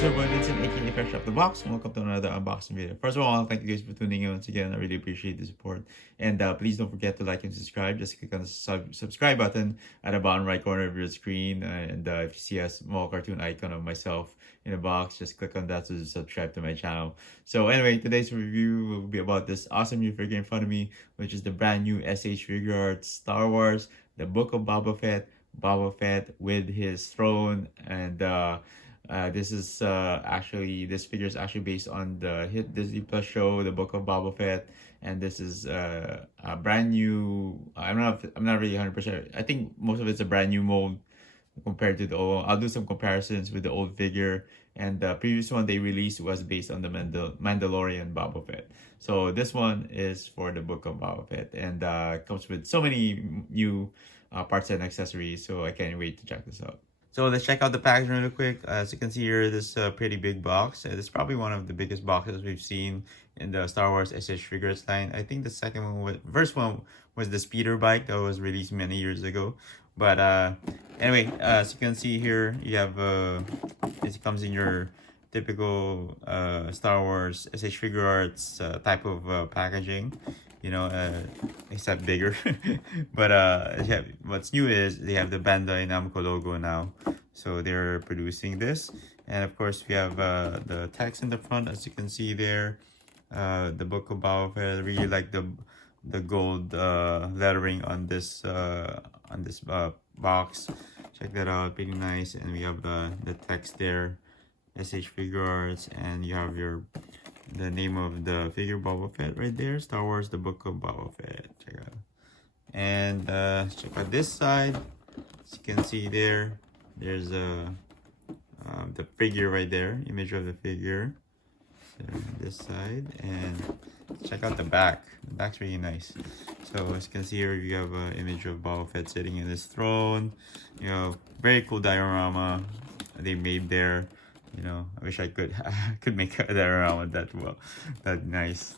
What's up, boys? It's an aka Fresh Off the Box, and welcome to another unboxing video. First of all, thank you guys for tuning in once again. I really appreciate the support. And please don't forget to like and subscribe. Just click on the subscribe button at the bottom right corner of your screen. And if you see a small cartoon icon of myself in a box, just click on that to subscribe to my channel. So anyway, today's review will be about this awesome new figure in front of me, which is the brand new SH Figuarts Star Wars, the Book of Boba Fett with his throne. And this figure is actually based on the hit Disney Plus show, The Book of Boba Fett, and this is a brand new. I'm not really 100%. I think most of it's a brand new mold compared to the old. I'll do some comparisons with the old figure, and the previous one they released was based on the Mandalorian Boba Fett. So this one is for the Book of Boba Fett, and comes with so many new parts and accessories. So I can't wait to check this out. So let's check out the packaging really quick. As you can see here, this pretty big box. It's probably one of the biggest boxes we've seen in the Star Wars SH Figuarts line. I think the first one was the speeder bike that was released many years ago. But anyway, as you can see here, you have it comes in your typical Star Wars SH Figuarts type of packaging. Except bigger. But yeah, what's new is they have the Bandai Namco logo now, so they're producing this. And of course we have the text in the front, as you can see there. The Book of Boba Fett. I really like the gold lettering on this box. Check that out, pretty nice. And we have the text there, SH Figuarts, and you have the name of the figure Boba Fett right there, Star Wars, the Book of Boba Fett. Check out. And check out this side. As you can see there's the figure right there, image of the figure. So this side, and check out the back. The back's really nice. So as you can see here, you have an image of Boba Fett sitting in his throne. Very cool diorama they made there. I wish I could make a diorama that nice.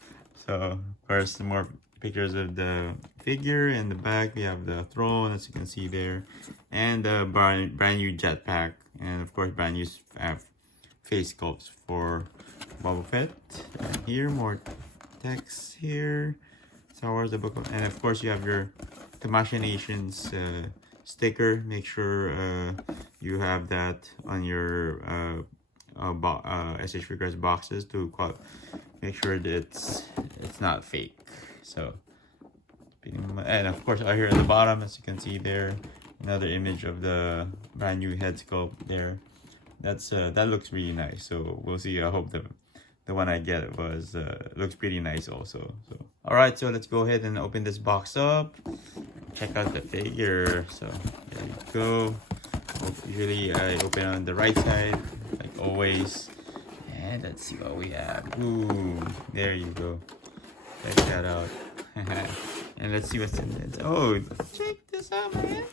So of course, some more pictures of the figure. In the back we have the throne, as you can see there, and the brand new jetpack, and of course brand new face sculpts for Boba Fett. And here more text here, Star Wars, the Book of, and of course you have your Nations sticker. Make sure you have that on your SH Figuarts boxes to make sure that it's not fake. So, and of course out here at the bottom, as you can see there, another image of the brand new head sculpt there. That looks really nice. So we'll see. I hope the one I get looks pretty nice also. So all right, so let's go ahead and open this box up. Check out the figure. So there you go. Usually I open on the right side, like always. And let's see what we have. Ooh, there you go. Check that out. And let's see what's in it. Oh, check this out, man.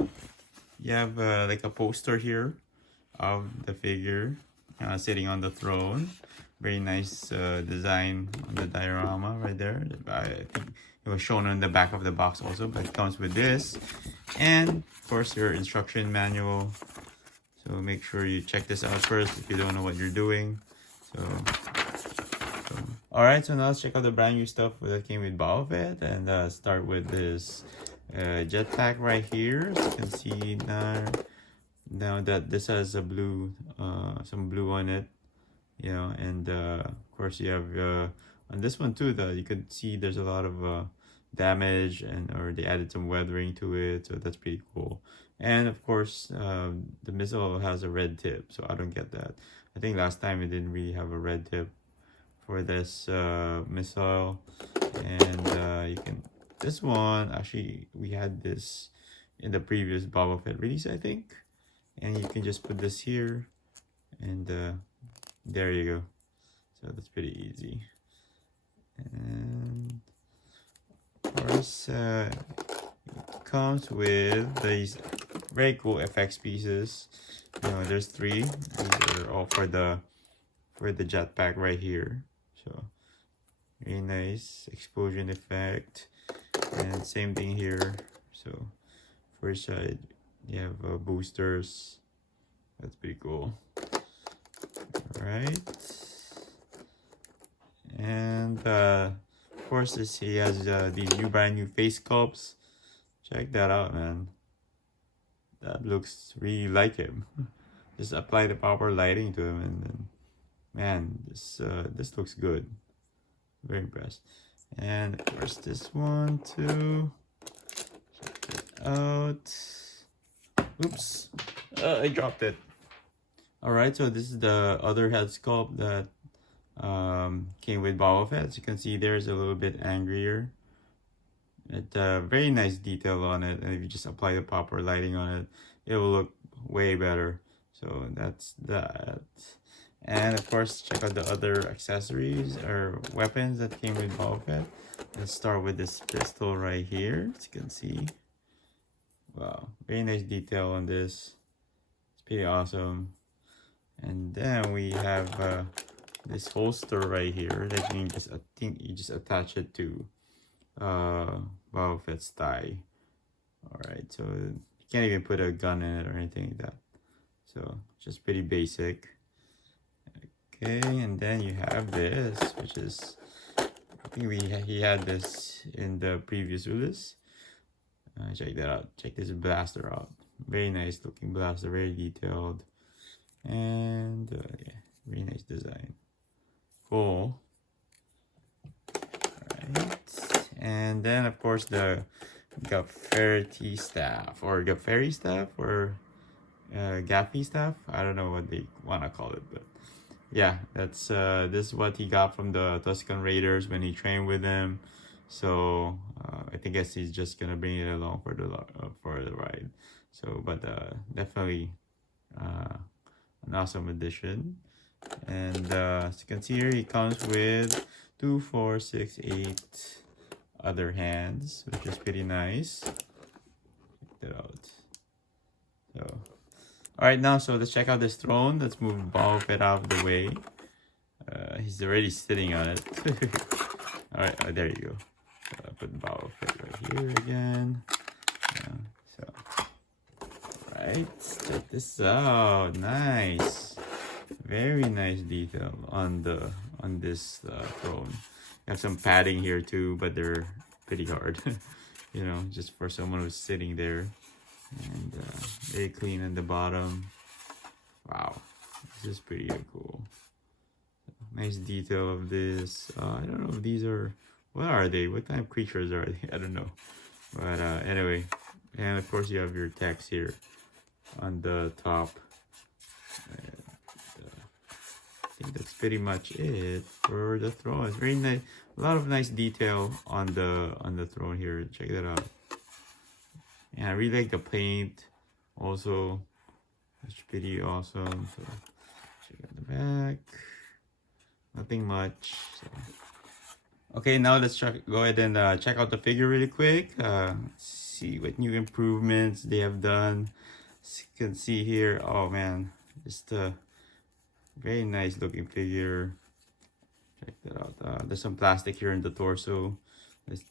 You have like a poster here of the figure sitting on the throne. Very nice design on the diorama right there. I think it was shown on the back of the box also, but it comes with this. And of course your instruction manual. So make sure you check this out first if you don't know what you're doing. So all right, so now let's check out the brand new stuff that came with Boba Fett, and start with this jetpack right here. As you can see now that this has a blue, some blue on it, and of course you have on this one too. You could see there's a lot of damage, or they added some weathering to it, so that's pretty cool. And of course the missile has a red tip, so I don't get that. I think last time it didn't really have a red tip for this missile. And this one, actually we had this in the previous Boba Fett release, I think, and you can just put this here, and there you go. So that's pretty easy. And of course it comes with these very cool FX pieces. There's 3. These are all for the jetpack right here. So very nice explosion effect, and same thing here. So first side you have boosters. That's pretty cool. Right. And of course, he has these brand new face sculpts. Check that out, man. That looks really like him. Just apply the proper lighting to him, and then, man, this looks good. Very impressed. And of course, this one too. Check it out. Oops, I dropped it. All right, so this is the other head sculpt that came with Boba Fett. As you can see, there's a little bit angrier. It very nice detail on it, and if you just apply the proper lighting on it, it will look way better. So that's that. And of course, check out the other accessories or weapons that came with Boba Fett. Let's start with this pistol right here. As you can see, wow, very nice detail on this. It's pretty awesome. And then we have this holster right here that you can just, I think you just attach it to Boba Fett's thigh. Alright, so you can't even put a gun in it or anything like that. So just pretty basic. Okay, and then you have this, which is, I think he had this in the previous Ulis. Check that out. Check this blaster out. Very nice looking blaster, very detailed. And yeah, very nice design. Cool. Alright. And then of course the Gafferty staff or Gafferi staff or Gaffy staff. I don't know what they want to call it, but yeah, that's this is what he got from the Tusken Raiders when he trained with them. So I think he's just gonna bring it along for the ride. So, but definitely an awesome addition. And as you can see here, he comes with 2, 4, 6, 8 other hands, which is pretty nice. Check that out. So, all right, now so let's check out this throne. Let's move Boba Fett out of the way. He's already sitting on it. All right, there you go. So put Boba Fett right here again. Yeah, so, all right, check this out. Nice, very nice detail on this throne. You have some padding here too, but they're pretty hard. You know, just for someone who's sitting there. And very clean in the bottom. Wow, this is pretty cool. Nice detail of this. I don't know if these are, what are they? What kind of creatures are they? I don't know. But anyway, and of course you have your text here on the top. And, I think that's pretty much it for the throne. It's very nice. A lot of nice detail on the throne here. Check that out. And I really like the paint also. It's pretty awesome. So check out the back. Nothing much. So. Okay, now let's go ahead and check out the figure really quick. See what new improvements they have done. As you can see here, oh man, just a very nice looking figure. Check that out. There's some plastic here in the torso. Let's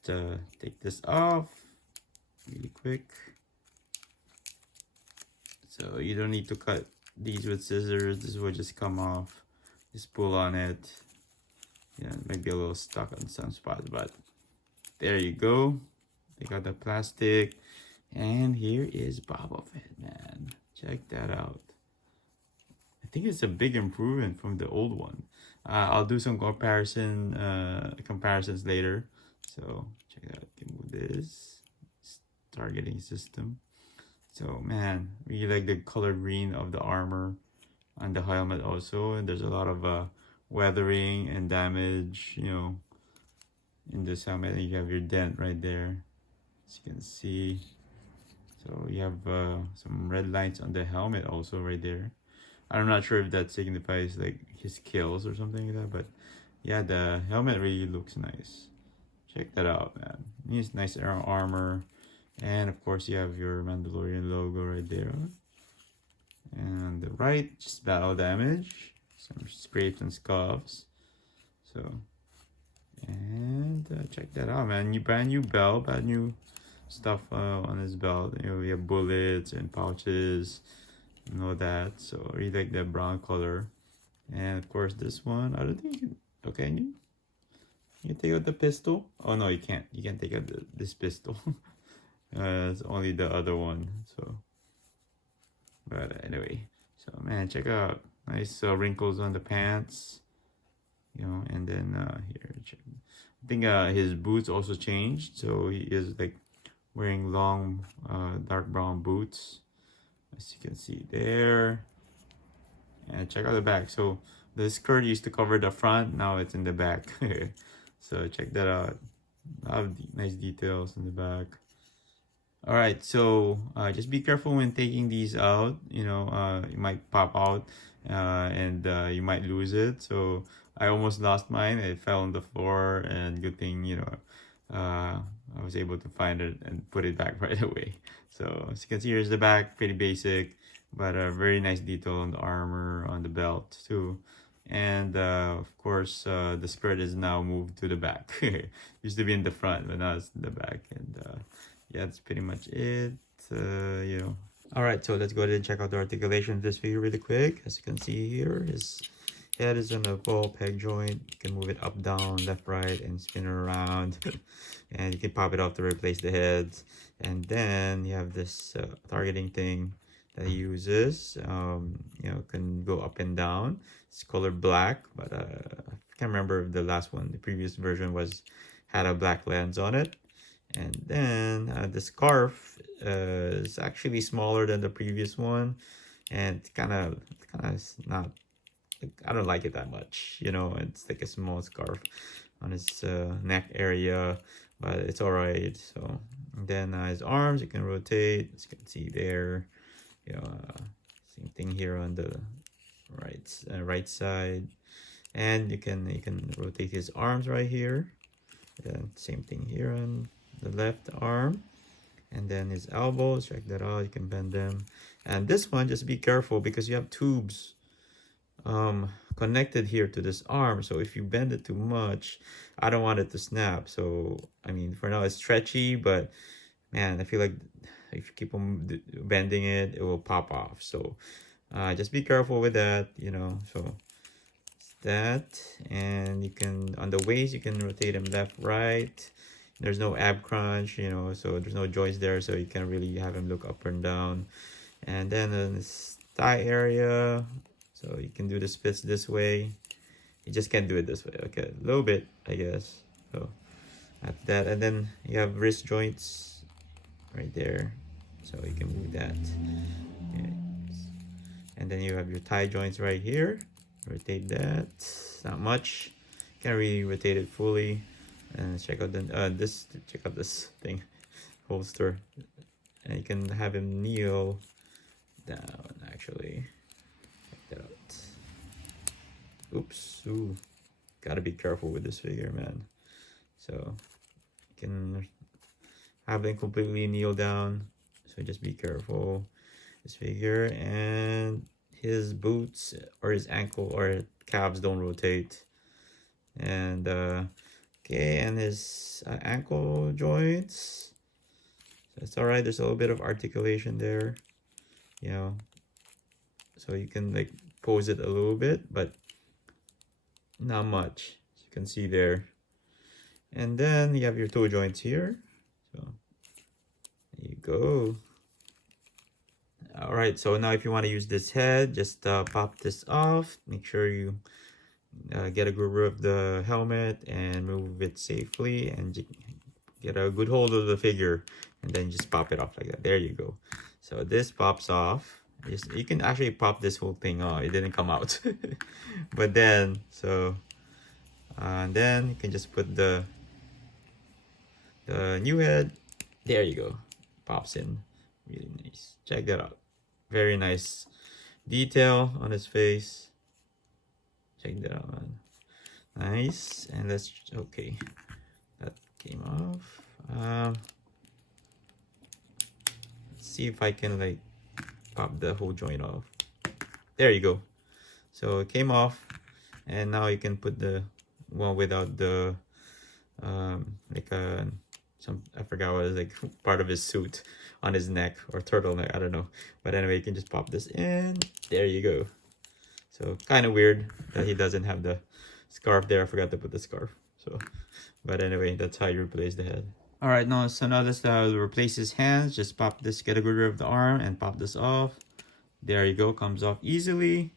take this off really quick. So you don't need to cut these with scissors. This will just come off. Just pull on it. Yeah, it might be a little stuck on some spots, but there you go. Take out the plastic. And here is Boba Fett, man. Check that out. I think it's a big improvement from the old one. I'll do some comparisons later. So check it out. Can move this targeting system. So man, really like the color green of the armor on the helmet also, and there's a lot of weathering and damage, you know, in this helmet. And you have your dent right there, as you can see. So you have some red lines on the helmet also right there. I'm not sure if that signifies like his kills or something like that, but yeah, the helmet really looks nice. Check that out, man. It's nice armor. And of course you have your Mandalorian logo right there. And on the right, just battle damage. Some scrapes and scuffs. So, and check that out, man. Brand new belt, brand new stuff on his belt. You know, we have bullets and pouches and all that. So I really like the brown color. And of course this one, I don't think you can, okay, you take out the pistol? Oh no, you can't. You can't take out this pistol. It's only the other one. So, but anyway, so man, check out nice wrinkles on the pants, you know, and then here, check. I think his boots also changed, so he is like wearing long, dark brown boots, as you can see there. And check out the back. So the skirt used to cover the front, now it's in the back. So check that out. A lot of nice details in the back. All right, so just be careful when taking these out. You know, it might pop out, and you might lose it. So I almost lost mine. It fell on the floor, and good thing, you know, I was able to find it and put it back right away. So as you can see, here's the back, pretty basic, but a very nice detail on the armor, on the belt too. And of course, the skirt is now moved to the back. Used to be in the front, but now it's in the back. And yeah, that's pretty much it. You know. All right, so let's go ahead and check out the articulation of this figure really quick. As you can see here, his head is on a ball peg joint. You can move it up, down, left, right, and spin it around. And you can pop it off to replace the heads. And then you have this targeting thing that he uses. You know, can go up and down. It's colored black, but I can't remember if the last one, the previous version had a black lens on it. And then the scarf is actually smaller than the previous one, and kind of not, I don't like it that much, you know. It's like a small scarf on his neck area, but it's all right. So then his arms, you can rotate, as you can see there, you know. Same thing here on the right side, and you can rotate his arms right here. And same thing here on the left arm, and then his elbows, check that out, you can bend them. And this one, just be careful because you have tubes connected here to this arm, so if you bend it too much, I don't want it to snap. So I mean, for now it's stretchy, but man, I feel like if you keep on bending it, it will pop off. So just be careful with that, you know. So that, and you can, on the waist, you can rotate them left, right. There's no ab crunch, you know, so there's no joints there, so you can really have him look up and down. And then in this thigh area, so you can do the splits this way. You just can't do it this way. Okay, a little bit, I guess. So after that, and then you have wrist joints right there, so you can move that. Okay. And then you have your thigh joints right here. Rotate that, not much. Can't really rotate it fully. And check out check out this thing, holster, and you can have him kneel down. Actually, check that out. Oops, ooh, gotta be careful with this figure, man. So you can have him completely kneel down. So just be careful. This figure, and his boots or his ankle or calves don't rotate. And okay, and his ankle joints, so it's all right. There's a little bit of articulation there, you know, so you can like pose it a little bit, but not much, as you can see there. And then you have your toe joints here, so there you go. All right, so now if you want to use this head, just pop this off. Make sure you get a good grip of the helmet and move it safely, and get a good hold of the figure, and then just pop it off like that. There you go. So this pops off. You can actually pop this whole thing off. It didn't come out. But then, so and then you can just put the new head. There you go. Pops in. Really nice. Check that out. Very nice detail on his face. Check that out, man. Nice. And let's, okay, that came off. Let's see if I can like pop the whole joint off. There you go. So it came off, and now you can put the one without the like some, I forgot what it was, like part of his suit on his neck, or turtleneck, I don't know. But anyway, you can just pop this in. There you go. So kind of weird that he doesn't have the scarf there. I forgot to put the scarf. So, but anyway, that's how you replace the head. All right, now so now that's how to replace his hands. Just pop this, get rid of the arm, and pop this off. There you go, comes off easily.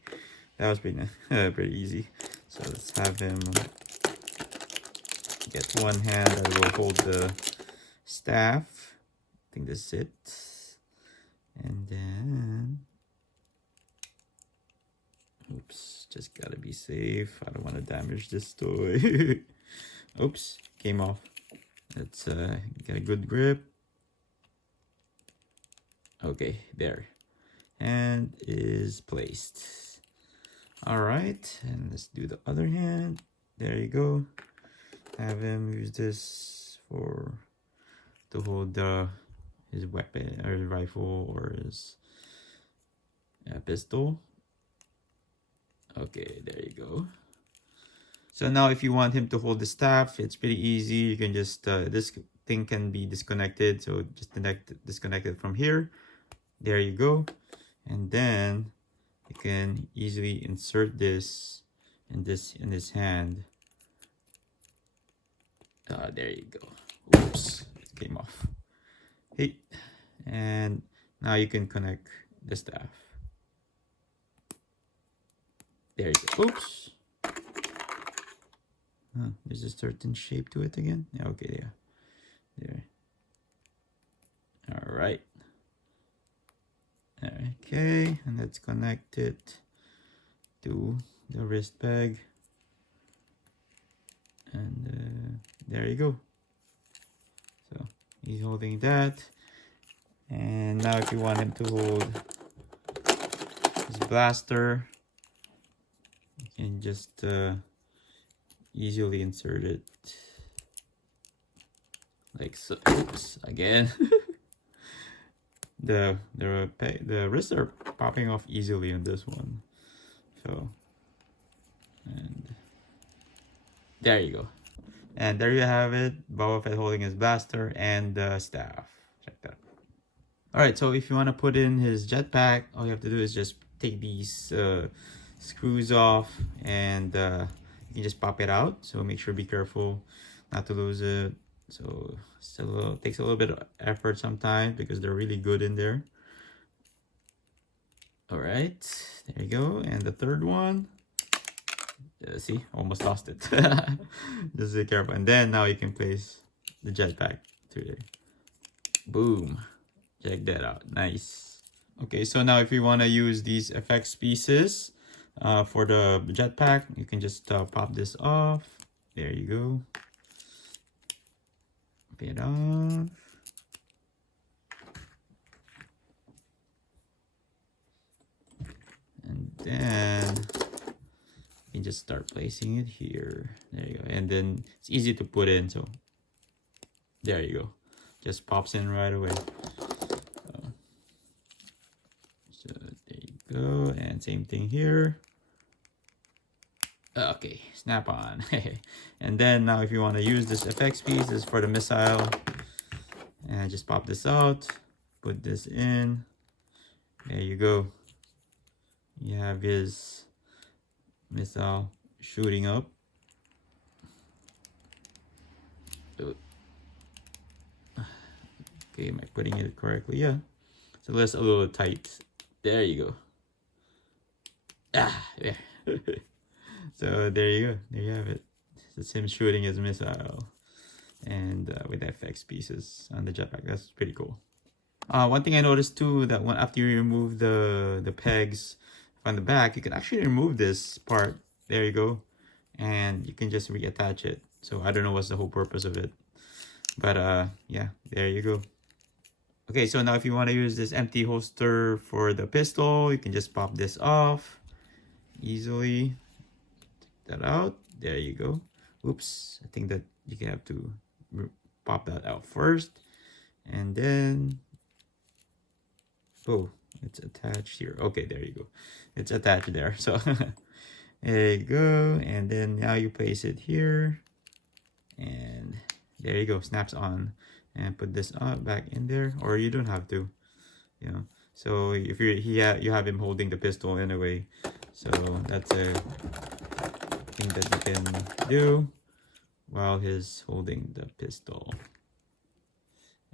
That was pretty pretty easy. So let's have him get one hand that will hold the staff. I think that's it. And then, oops, just gotta be safe. I don't want to damage this toy. Oops, came off. Let's get a good grip. Okay, there. Hand is placed. All right, and let's do the other hand. There you go. Have him use this to hold his weapon or his rifle or his pistol. Okay, there you go. So now if you want him to hold the staff, it's pretty easy. You can just this thing can be disconnected, so just disconnect it from here. There you go. And then you can easily insert this in his hand. There you go. Oops, it came off. Hey, and now you can connect the staff. There you go. Oops. There's a certain shape to it again. Yeah, okay, yeah. There. All right. Okay, and let's connect it to the wrist peg. And there you go. So he's holding that. And now if you want him to hold his blaster, you can just easily insert it like so. Oops, again. the wrists are popping off easily on this one. So, and there you go. And there you have it, Boba Fett holding his blaster and the staff. Check that out. Alright, so if you want to put in his jetpack, all you have to do is just take these screws off, and you can just pop it out. So make sure, be careful not to lose it. So it takes a little bit of effort sometimes because they're really good in there. Alright, there you go. And the third one. See, almost lost it. Just be careful. And then now you can place the jetpack through there. Boom. Check that out. Nice. Okay, so now if you want to use these FX pieces for the jetpack, you can just pop this off. There you go. Pop it off. And then you can just start placing it here. There you go. And then it's easy to put in, so there you go. Just pops in right away. So there you go. And same thing here. Okay, snap on. And then now if you want to use this FX piece, this is for the missile. And just pop this out. Put this in. There you go. You have his missile shooting up. Okay, am I putting it correctly? Yeah. So that's a little tight. There you go. There. So there you go. There you have it. It's him shooting his missile, and with FX pieces on the jetpack. That's pretty cool. One thing I noticed too, that after you remove the pegs from the back, you can actually remove this part. There you go, and you can just reattach it. So I don't know what's the whole purpose of it, but yeah, there you go. Okay, so now if you want to use this empty holster for the pistol, you can just pop this off easily. Take that out. There you go. Oops, I think that you can have to pop that out first, and then oh, it's attached here. Okay, there you go. It's attached there. So there you go. And then now you place it here, and there you go. Snaps on. And put this back in there, or you don't have to, you know. So if you have him holding the pistol anyway, So that's a thing that you can do while he's holding the pistol.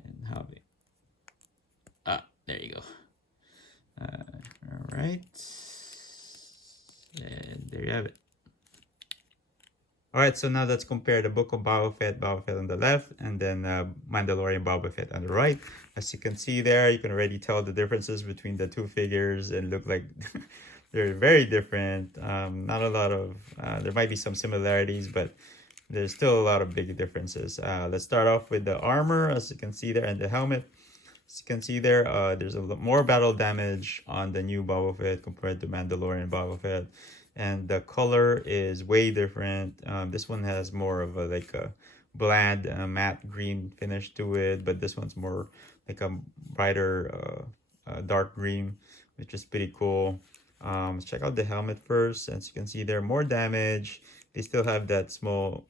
And how it, there you go. All right, and there you have it. All right, so now let's compare the Book of Boba Fett on the left, and then Mandalorian Boba Fett on the right. As you can see there, you can already tell the differences between the two figures and look like they're very different. Not a lot of, there might be some similarities, but there's still a lot of big differences. Let's start off with the armor, as you can see there, and the helmet. As you can see there, there's a lot more battle damage on the new Boba Fett compared to Mandalorian Boba Fett. And the color is way different. This one has more of a like a bland matte green finish to it, but this one's more like a brighter dark green, which is pretty cool. Let's check out the helmet first. As you can see there, more damage. They still have that small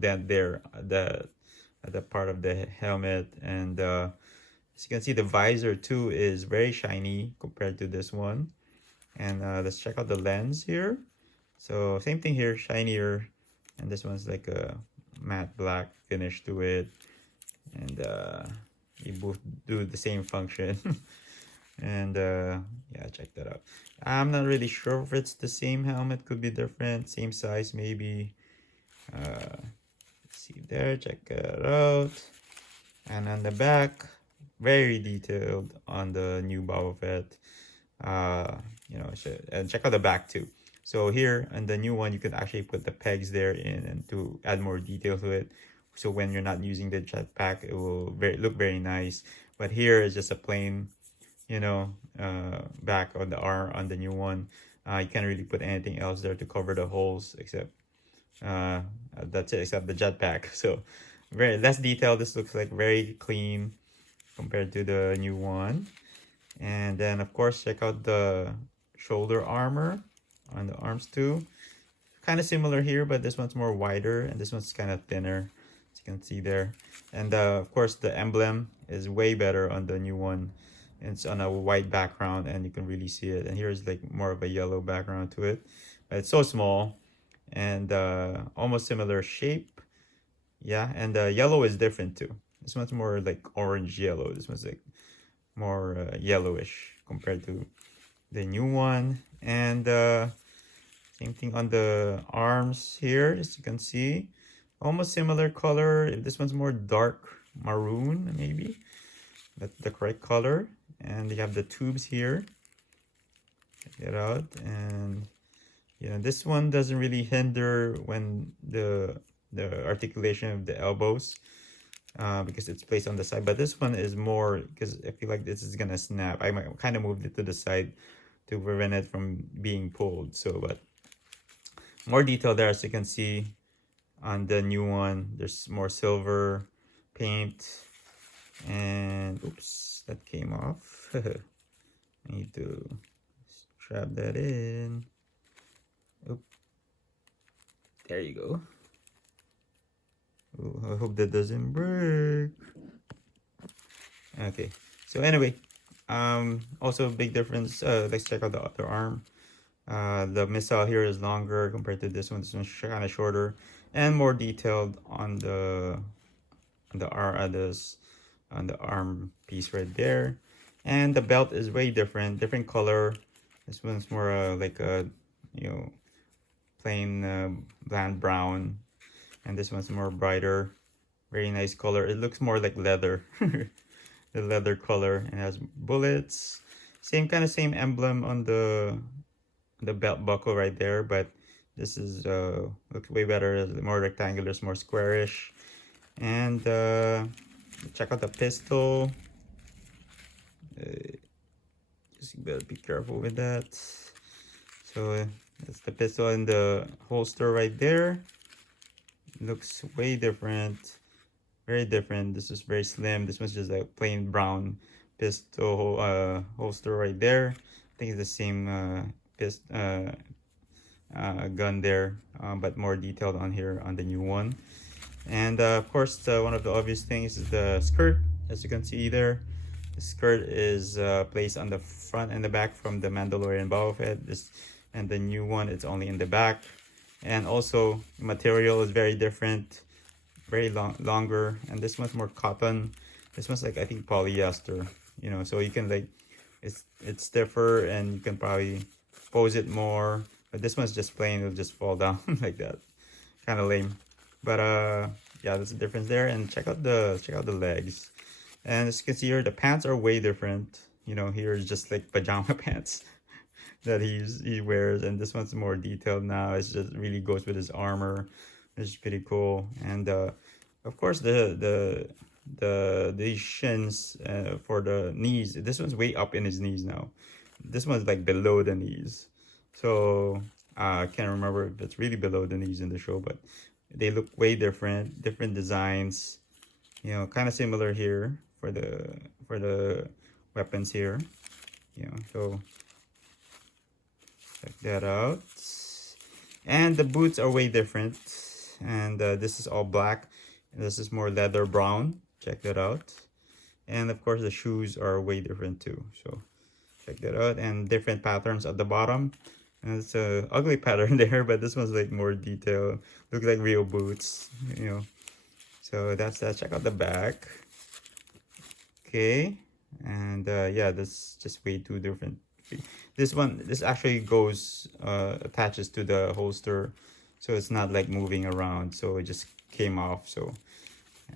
dent there at the part of the helmet, and as you can see, the visor too is very shiny compared to this one. And let's check out the lens here. So same thing here, shinier, and this one's like a matte black finish to it. And they both do the same function. And yeah, check that out. I'm not really sure if it's the same helmet, could be different, same size maybe. Let's see there, check it out. And on the back, very detailed on the new Boba Fett. You know, and check out the back too. So here on the new one, you can actually put the pegs there in and to add more detail to it. So when you're not using the jetpack, it will look very nice. But here is just a plain, you know, back on the arm on the new one. You can't really put anything else there to cover the holes except that's it, except the jetpack. So very less detail. This looks like very clean compared to the new one. And then of course, check out the shoulder armor on the arms too. Kind of similar here, but this one's more wider and this one's kind of thinner, as you can see there. And of course, the emblem is way better on the new one. It's on a white background and you can really see it. And here's like more of a yellow background to it, but it's so small and almost similar shape. Yeah, and the yellow is different too. This one's more like orange yellow. This one's like more yellowish compared to the new one. And same thing on the arms here, as you can see, almost similar color. This one's more dark maroon, maybe that's the correct color. And you have the tubes here, check it out. And you know, this one doesn't really hinder when the articulation of the elbows, because it's placed on the side, but this one is more, because I feel like this is gonna snap. I might kind of moved it to the side to prevent it from being pulled. So, but more detail there, as you can see on the new one. There's more silver paint, and oops, that came off. I need to strap that in. Oop. There you go. Ooh, I hope that doesn't break. Okay, so anyway, also a big difference. Let's check out the other arm. The missile here is longer compared to this one. This one's kind of shorter and more detailed on the arm piece right there. And the belt is way different color. This one's more like a, you know, plain bland brown, and this one's more brighter, very nice color. It looks more like leather. The leather color, and has bullets. Same emblem on the belt buckle right there, but this is looks way better. It's more rectangular, it's more squarish. And check out the pistol. Just gotta be careful with that. So that's the pistol in the holster right there. Looks way different, very different. This is very slim. This one's just a plain brown pistol holster right there. I think it's the same gun there, but more detailed on here on the new one. And of course, one of the obvious things is the skirt. As you can see there, the skirt is placed on the front and the back from the Mandalorian Boba Fett. and the new one it's only in the back. And also material is very different, very longer, and this one's more cotton. This one's like I think polyester, you know, so you can like it's stiffer and you can probably pose it more. But this one's just plain, it'll just fall down like that. Kind of lame. But yeah, there's a difference there. And check out the legs. And as you can see here, the pants are way different. You know, here is just like pajama pants that he wears, and this one's more detailed now. It just really goes with his armor, which is pretty cool. And of course the shins for the knees. This one's way up in his knees now. This one's like below the knees. So I can't remember if it's really below the knees in the show, but they look way different designs, you know, kind of similar here for the weapons here, you know. So check that out. And the boots are way different, and this is all black and this is more leather brown. Check that out. And of course the shoes are way different too, so check that out. And different patterns at the bottom. And it's a ugly pattern there, but this one's like more detailed. Look like real boots, you know. So that's that. Check out the back. Okay, and yeah, this just way too different. This actually goes attaches to the holster, so it's not like moving around. So it just came off. So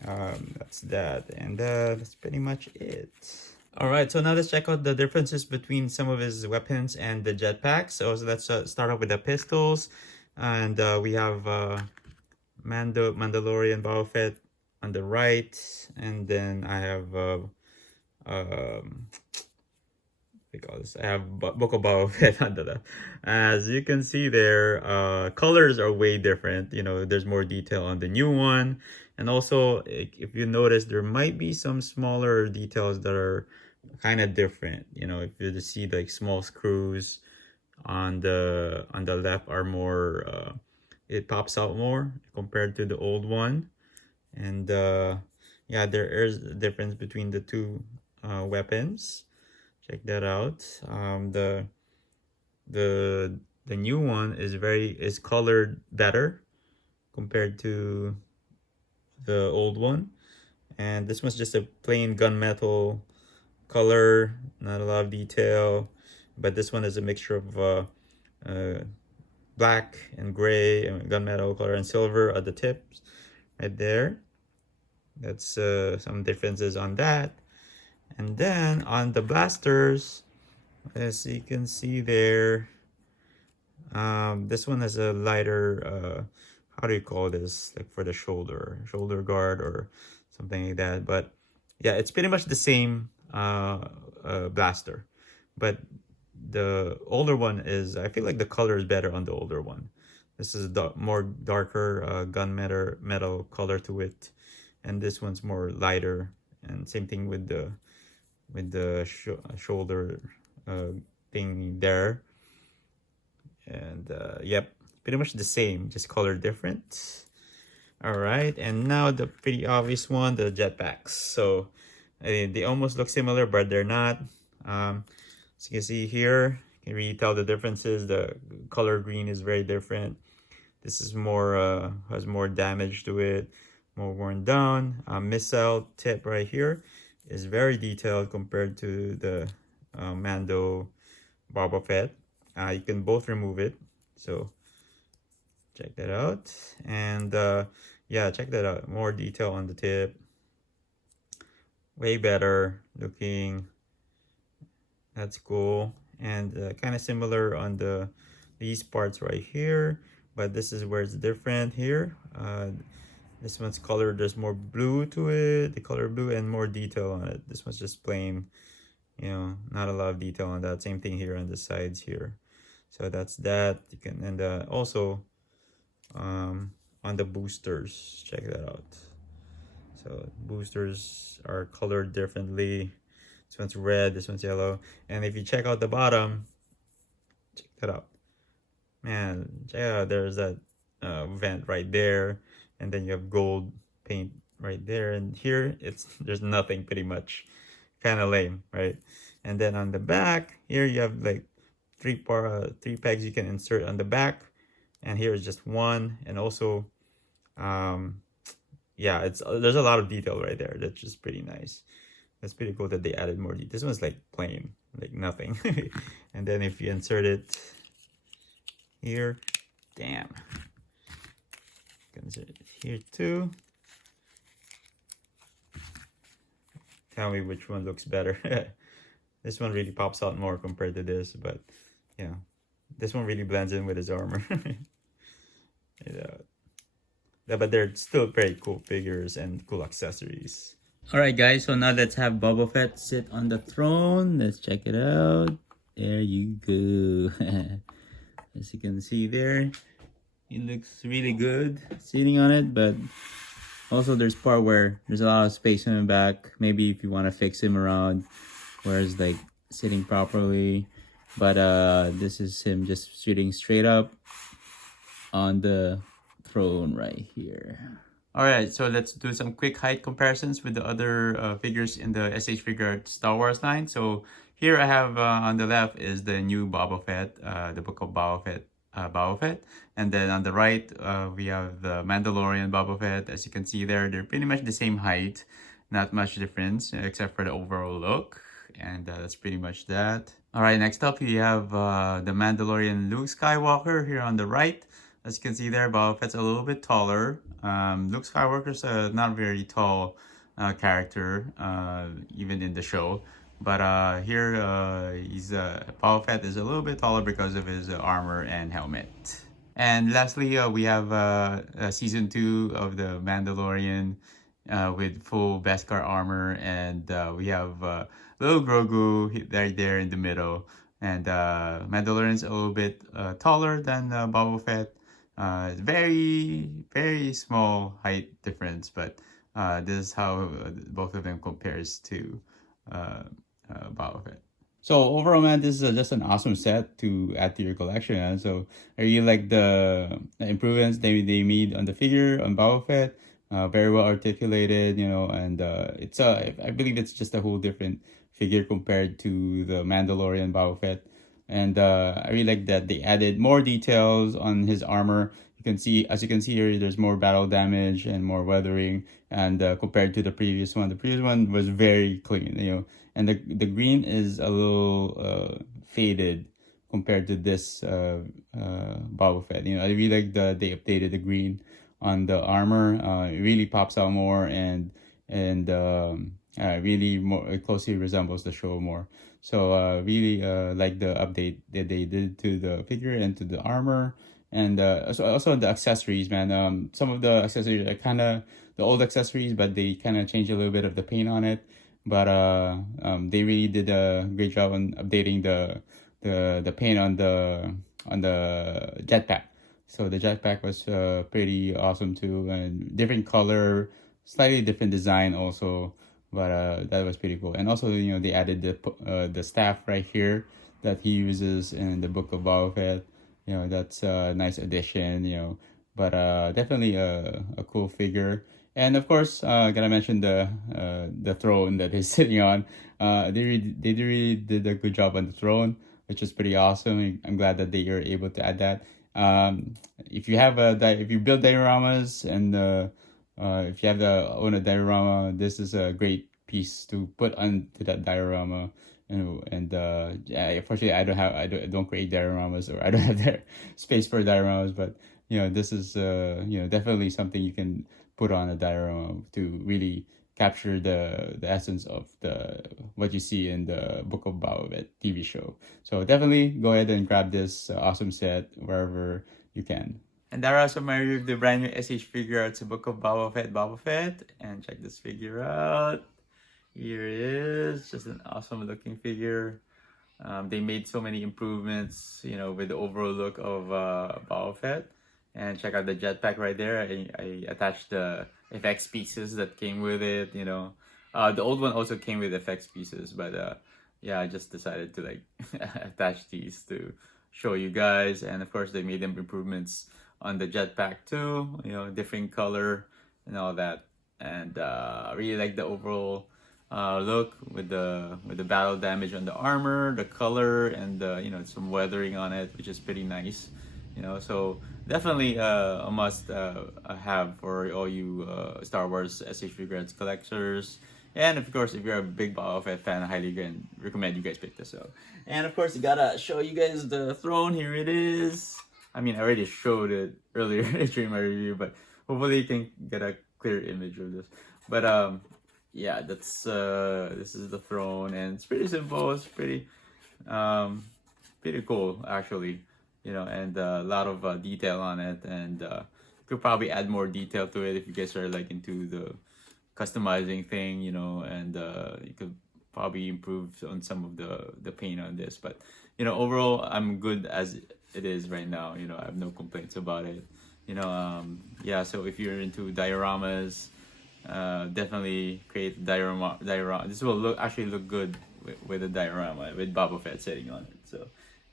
that's that, and that's pretty much it. Alright, so now let's check out the differences between some of his weapons and the jetpacks. So let's start off with the pistols. And we have Mandalorian Boba Fett on the right. And then I have I have Boba Fett on the left. As you can see there, colors are way different. You know, there's more detail on the new one. And also, if you notice, there might be some smaller details that are kind of different. You know, if you just see like small screws on the left are more, it pops out more compared to the old one. And yeah, there is a difference between the two weapons. Check that out. The new one is colored better compared to the old one, and this one's just a plain gunmetal color, not a lot of detail. But this one is a mixture of black and gray and gunmetal color and silver at the tips right there. That's some differences on that. And then on the blasters, as you can see there, this one has a lighter how do you call this, like for the shoulder guard or something like that. But yeah, it's pretty much the same blaster, but the older one is, I feel like the color is better on the older one. This is more darker metal color to it, and this one's more lighter. And same thing with the shoulder thing there. And yep, pretty much the same, just color different. All right, and now the pretty obvious one, the jetpacks. So they almost look similar, but they're not. As you can see here, you can really tell the differences. The color green is very different. This is more has more damage to it, more worn down. Missile tip right here is very detailed compared to the Mando Boba Fett. You can both remove it, so check that out. And yeah, check that out, more detail on the tip, way better looking. That's cool. And kind of similar on these parts right here, but this is where it's different here. This one's colored, there's more blue to it, the color blue, and more detail on it. This one's just plain, you know, not a lot of detail on that. Same thing here on the sides here. So that's that. You can, and also on the boosters, check that out. So boosters are colored differently. This one's red, this one's yellow. And if you check out the bottom, check that out. Man, check out, there's that vent right there. And then you have gold paint right there. And here, there's nothing, pretty much. Kind of lame, right? And then on the back, here you have like three pegs you can insert on the back, and here is just one. And also, yeah, there's a lot of detail right there. That's just pretty nice. That's pretty cool that they added more detail. This one's like plain, like nothing. And then if you insert it here, damn, you can insert it here too. Tell me which one looks better. This one really pops out more compared to this, but yeah, this one really blends in with his armor. Yeah, but they're still very cool figures and cool accessories. Alright guys, so now let's have Boba Fett sit on the throne. Let's check it out. There you go. As you can see there, he looks really good sitting on it, but also there's part where there's a lot of space in the back. Maybe if you want to fix him around where it's like sitting properly. But this is him just sitting straight up on the throne right here. Alright, so let's do some quick height comparisons with the other figures in the SH Figuarts Star Wars line. So here I have on the left is the new Boba Fett, the Book of Boba Fett. And then on the right, we have the Mandalorian Boba Fett. As you can see there, they're pretty much the same height. Not much difference except for the overall look. And that's pretty much that. Alright, next up we have the Mandalorian Luke Skywalker here on the right. As you can see there, Boba Fett's a little bit taller. Luke Skywalker's a not very tall character, even in the show. But here, Boba Fett is a little bit taller because of his armor and helmet. And lastly, we have Season 2 of The Mandalorian with full Beskar armor. And we have little Grogu right there in the middle. And Mandalorian's a little bit taller than Boba Fett. Very small height difference, but this is how both of them compares to Boba Fett. So overall, man, this is just an awesome set to add to your collection. Man. So I really like the improvements they made on the figure on Boba Fett. Very well articulated, you know, and it's I believe it's just a whole different figure compared to the Mandalorian Boba Fett. And I really like that they added more details on his armor. You can see, as you can see here, there's more battle damage and more weathering, and compared to the previous one was very clean, you know. And the green is a little faded compared to this Boba Fett. You know, I really like they updated the green on the armor. It really pops out more and really more closely resembles the show more. So really like the update that they did to the figure and to the armor, and also the accessories, man. Some of the accessories are kind of the old accessories, but they kind of changed a little bit of the paint on it. But they really did a great job on updating the paint on the jetpack. So the jetpack was pretty awesome too, and different color, slightly different design also. But that was pretty cool. And also, you know, they added the staff right here that he uses in the Book of Boba Fett. You know, that's a nice addition, you know. But definitely a cool figure. And of course, gotta mention the throne that he's sitting on. They really did a good job on the throne, which is pretty awesome. I'm glad that they were able to add that. If you have if you build dioramas and if you have own a diorama, this is a great piece to put onto that diorama. And yeah, unfortunately, I don't create dioramas, or I don't have their space for dioramas. But you know, this is you know, definitely something you can put on a diorama to really capture the essence of what you see in the Book of Boba Fett TV show. So definitely go ahead and grab this awesome set wherever you can. And there are some review of the brand new SH Figuarts Book of Boba Fett. And check this figure out. Here it is. Just an awesome looking figure. They made so many improvements, you know, with the overall look of Boba Fett. And check out the jetpack right there. I attached the effects pieces that came with it, you know. The old one also came with effects pieces, but yeah, I just decided to like attach these to show you guys. And of course, they made them improvements on the jetpack too, you know, different color and all that. And really like the overall look with the battle damage on the armor, the color, and some weathering on it, which is pretty nice. So definitely a must have for all you Star Wars SH Figuarts collectors. And of course, if you're a big Boba Fett fan, I highly recommend you guys pick this up. And of course, I gotta show you guys the throne. Here it is. I mean, I already showed it earlier during my review, but hopefully you can get a clear image of this. But yeah, that's this is the throne, and it's pretty simple. It's pretty cool actually, and a lot of detail on it, and could probably add more detail to it if you guys are like into the customizing thing, and you could probably improve on some of the paint on this. But overall, I'm good as it is right now. I have no complaints about it. Yeah. So if you're into dioramas, definitely create diorama. This will actually look good with a diorama with Boba Fett sitting on it. So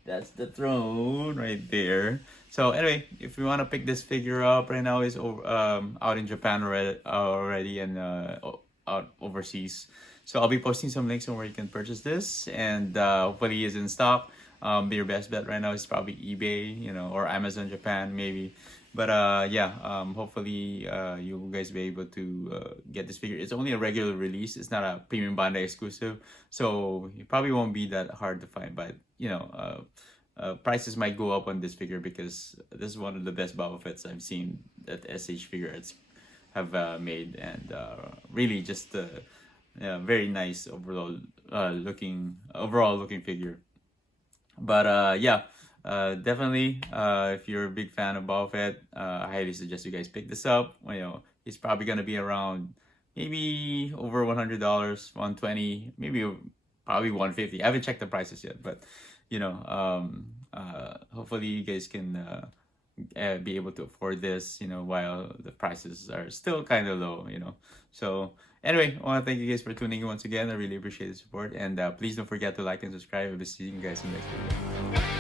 that's the throne right there. So anyway, if you want to pick this figure up right now, is out in Japan already and out overseas. So I'll be posting some links on where you can purchase this, and hopefully is in stock. Your best bet right now is probably eBay, or Amazon Japan maybe. But yeah, hopefully you guys be able to get this figure. It's only a regular release. It's not a premium Bandai exclusive, so it probably won't be that hard to find. But prices might go up on this figure because this is one of the best Boba Fetts I've seen that SH Figuarts have made, and really just very nice overall looking figure. But yeah, definitely if you're a big fan of Boba Fett, I highly suggest you guys pick this up. He's probably gonna be around maybe over $100, 120, maybe probably 150. I haven't checked the prices yet, but hopefully you guys can be able to afford this, while the prices are still kind of low, So anyway, I want to thank you guys for tuning in once again. I really appreciate the support, and please don't forget to like and subscribe. I'll be seeing you guys in the next video.